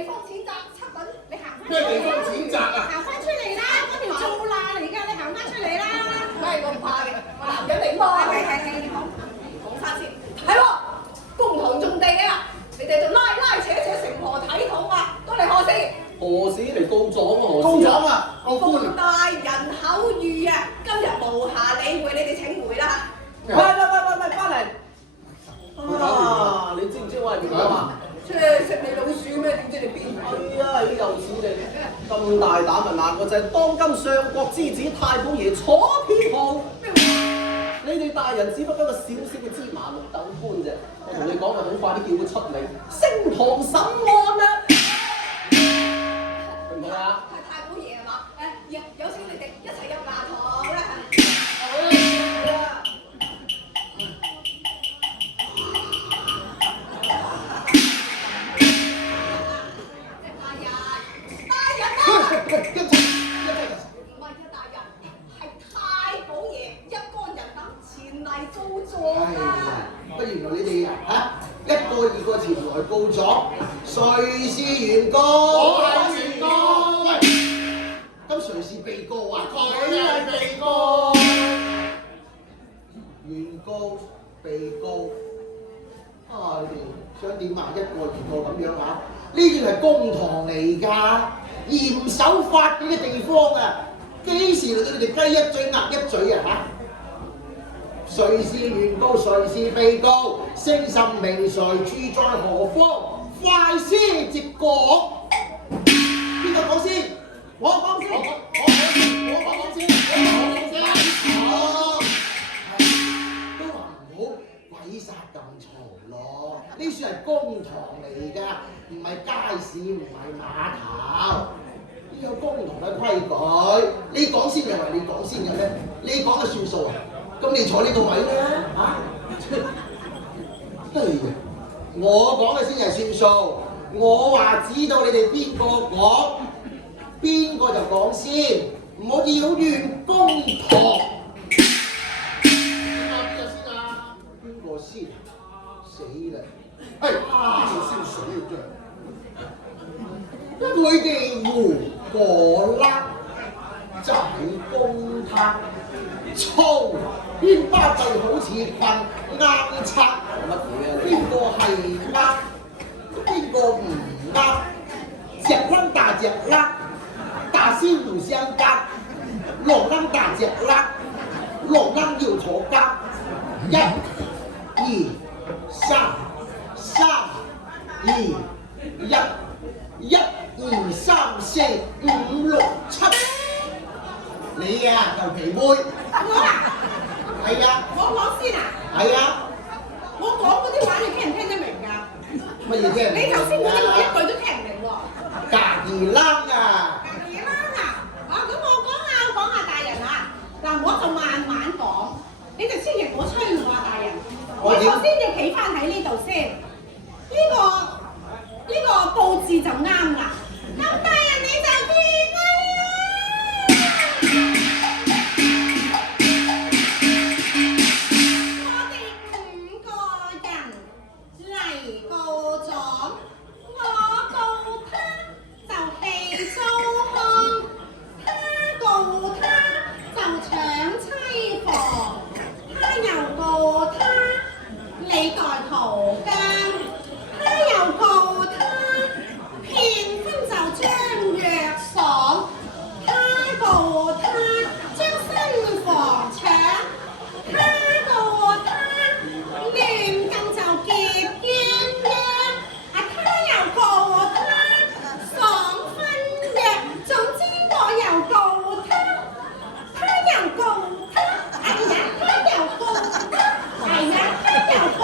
地方淺窄，七品，你行翻咩地方淺窄啊？行翻出嚟啦！嗰條做罅嚟㗎，你行翻出嚟啦！唉，我唔怕嘅，我男人嚟嘛。係，你講翻先。係喎，公堂種地啊！你哋就拉扯成何體統啊？都嚟何事？何時嚟告狀啊？告狀啊！告官啊！大人口諭啊！今日無暇理會，你哋請回啦。喂，翻嚟！啊，你知唔知我係邊個啊？食你老鼠咩？點知你邊個？係啊，你又似你咁大膽啊！嗱，我就係當今上國之子太保爺楚偏航。你哋大人只不過一個小小嘅芝麻綠豆官啫。我同你講，就好快啲叫佢出嚟升堂審案啦。係唔係啊？係太保爺係嘛？有請你哋一齊入衙堂啦！唔係啊，大人，係太保爺一干人等前嚟告狀啊！不如你哋一個二個前來告狀，誰是原告？我係原告。喂，咁誰是被告啊？佢係被告。原告、被告，你哋想點啊？一個二個咁樣啊？呢段係公堂嚟㗎，嚴守法紀嘅地方啊！幾時輪到你哋雞一嘴鴨一嘴啊？誰是原告，誰是被告？聲甚名誰，住在何方？快些直講！邊個講先？我講先。我講先。都話唔好鬼殺咁嘈咯！呢算係公堂嚟㗎，唔係街市，唔係碼頭。有公堂嘅規矩，你講先又係你講先嘅咩？你講就算數啊！咁你坐呢個位啦，對嘅，我講嘅先係算數。我話知道你哋邊個講，邊個就講先，唔好擾亂公堂。邊個先？死啦！邊個先死啊？真係佢哋胡果啦，仔公他粗邊巴就好似棍啱測乜嘢啊？邊個係啱？邊個唔啱？隻坤大隻甩，大仙唔相隔，龍鵪大隻甩，龍鵪要坐監。1、2、3、3、2、1、1、2、3、4、5、6、7。你啊，牛皮妹！我啊，係啊，我講先啊，係啊，我講嗰啲話你聽唔聽得明㗎？乜嘢聽唔明啊？你頭先嗰啲我一句都聽唔明喎。隔兒啷啊！隔夜啦咁我講下大人啊，嗱我就慢慢講，你就千祈唔好催我啊，大人。我首先要企翻喺呢度先，呢個佈置就啱啦。咁大人你就見啦。我哋5個人嚟告狀，我告他就氣糟糠，他告他就搶妻房，他又告他李代桃僵，他又告他騙婚就將藥爽，他告他將新房搶，他告他亂禁就結鴛鴦，他又告他爽婚約，總之我又告他，他又告他，他又告他，他又告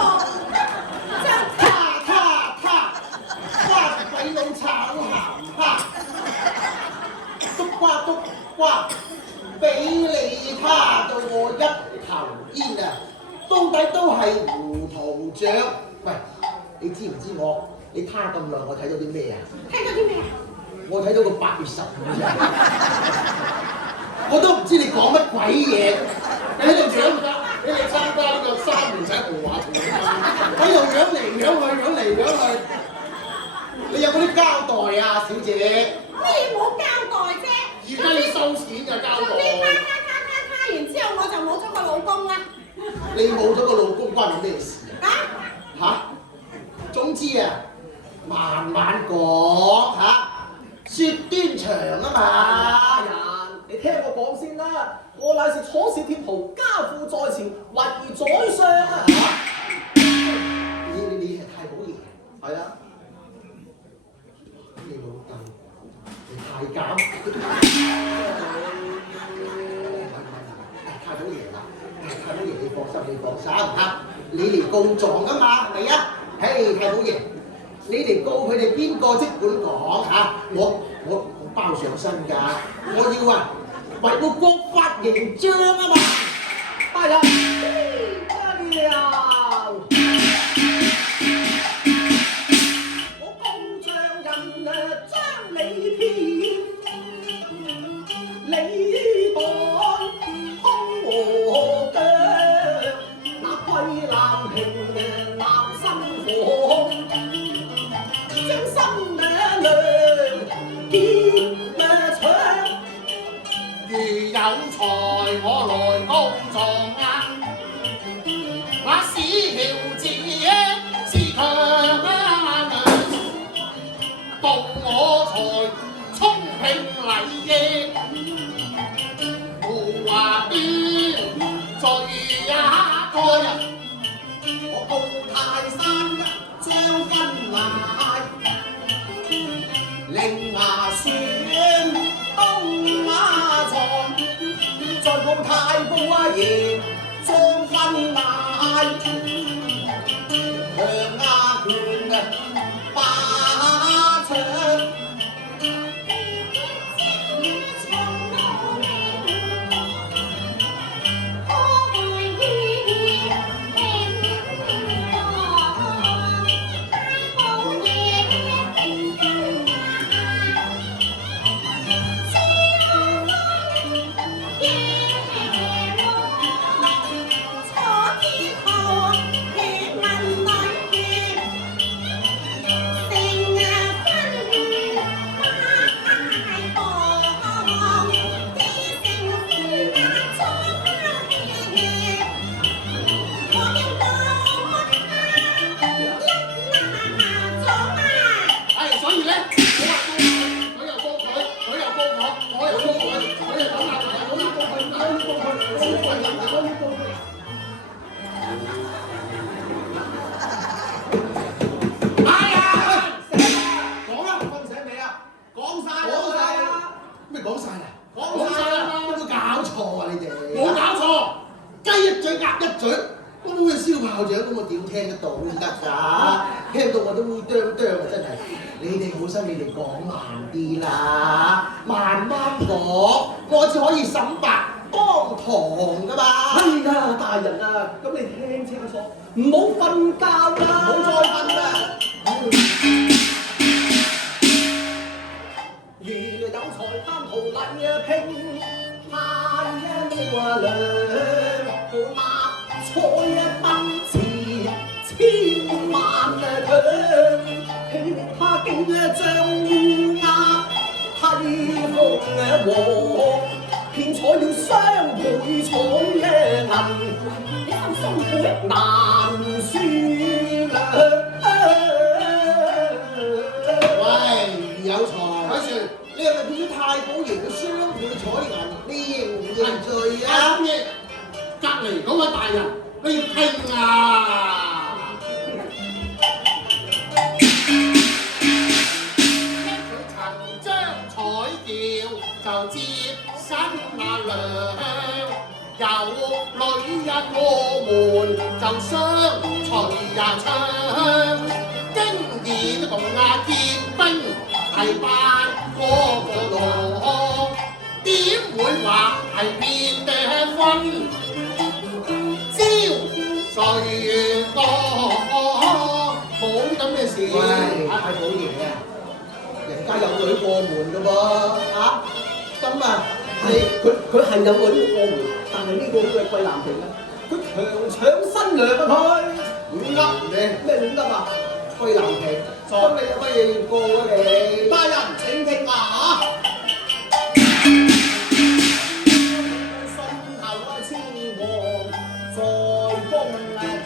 他，瓜鬼佬炒鹹蝦，篤瓜，俾你他到我一頭煙啊！到底都係糊塗醬。喂，你知唔知你他咁耐我睇到啲咩啊？聽到啲咩啊？我睇到個8月15日，我都唔知你講乜鬼嘢，喺度養㗎。你哋參加呢個3年仔豪華團，喺度養嚟養去，養嚟養去，你有冇啲交代啊，小姐？咩冇交代啫？而家要收錢就交總之代。完之後我就冇咗個老公啦。你冇咗個老公關你咩事啊？啊？總之啊，慢慢講嚇，説端長啊大嘛。人，你聽我講先啦，我乃是楚氏鐵袍，家父在前，為宰相啊！你係太保爺，係啊，你老豆，你太監。太保爺啦，太保爺你放心，你放心嚇，你嚟告狀㗎嘛，係咪啊？嘿，太保爺，你嚟告佢哋邊個即管講嚇，我包上身㗎，我要啊維護國法形象啊嘛。大人，不了，我公匠人將你騙，你待空和腳，那歸南平南新房，將心兩結腸。如有才我來告狀啊！那史喬子是強啊！動我才聰平禮義，胡話邊罪也該人。我告泰山將分賣，令牙選東亞藏，再告太保爺將分賣，強壓權霸場。所以咧，佢又告佢，佢又告我，我又告佢，佢又咁啊，我要告佢，我要告佢，我要告佢，我要告佢。哎呀！講啦，分醒未啊？講晒講晒啦！啦，咩講晒啦？講晒啦有冇搞錯啊？你哋冇搞錯，雞一嘴鴨一嘴，我冇嘅燒炮仗咁，我點聽得到先得㗎？聽到我都會啄啄啊！真係，你哋好心，你哋講慢啲啦，慢慢講，我至可以審白當堂㗎嘛。哎呀，大人啊，咁你聽清楚，唔好瞓覺啦，唔好再瞓啦！如有才貪圖禮拼，太陰話良，好馬賽奔馳千萬強，喜他竟將烏鴉替鳳凰，騙彩了雙倍彩銀，你份雙倍難輸量。喂，有才，睇住，你係咪變咗太保爺嘅雙倍彩銀？你認唔認罪啊？啱嘅，隔離嗰位大人，你要聽啊！佢曾將彩叫就接新阿娘，有女人我們就相隨呀唱，經已同阿結冰係班個郎，點會話係變嘅婚？朝誰講冇啲咁嘅事？喂，太保爺啊，人家有女過門㗎噃，啊，咁啊，佢係有女過門，但係呢個嘅貴男平啊，佢強搶新娘啊佢，亂噏咩？咩亂噏啊？喂，劉平，咁你有乜嘢要告啊你？大人請聽啊！心頭痴王在宮旁，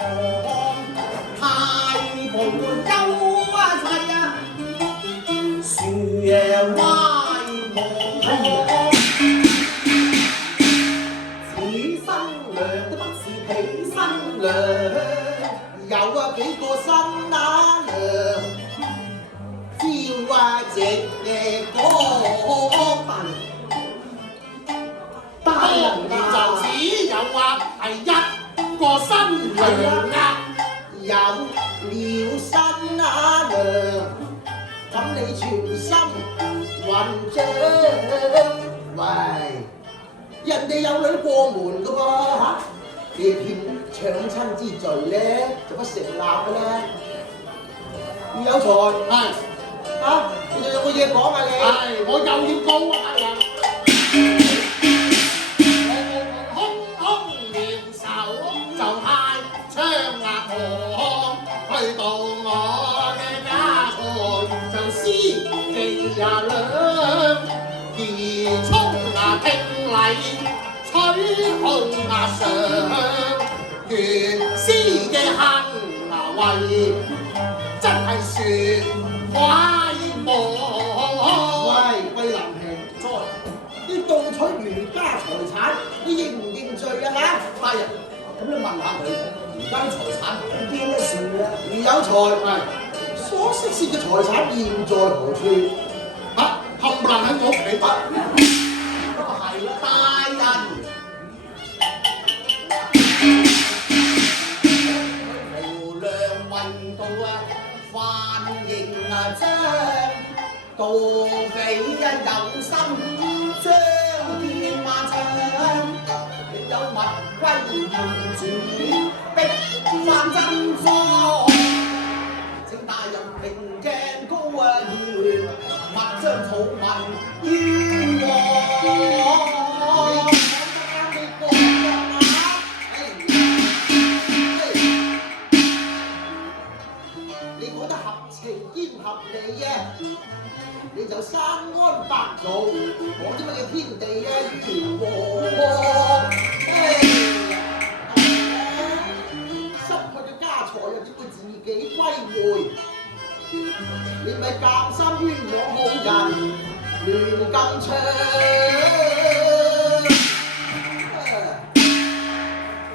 太保憂齊啊，樹歪望。此新娘都不是彼新娘。有啊幾個新娘，朝啊夕嘅講，大人就只有係一個新娘啊！有了新娘，咁你全心混帳。喂，人哋有女過門噶喎嚇，你騙搶親之罪咧就不成立噶啦。有財係啊，你仲有冇嘢講啊你？係，我又要告啊！我空妙手就太槍壓我，去到我嘅家財就私記呀兩，而衝聽禮取控上，原師嘅行為真係説怪我。喂，林平，在你盜取原家財產，你認唔認罪啊嚇？大人，咁你問下佢，而家啲財產喺邊一處啊？如有財，所失竊嘅財產現在何處？冚唪唥喺我屋企。咁啊係啦，大人。無量運到啊，反應啊將，盜匪啊有心將天馬唱，亦有物歸原主，逼翻真裝。請大人平鏡高啊原，勿將草民冤枉。你講得合情兼合理啊！你就生安白造，講啲乜嘢天地啊元和？失去嘅家財又點會自己歸回？你咪夾心冤枉好人，亂咁唱。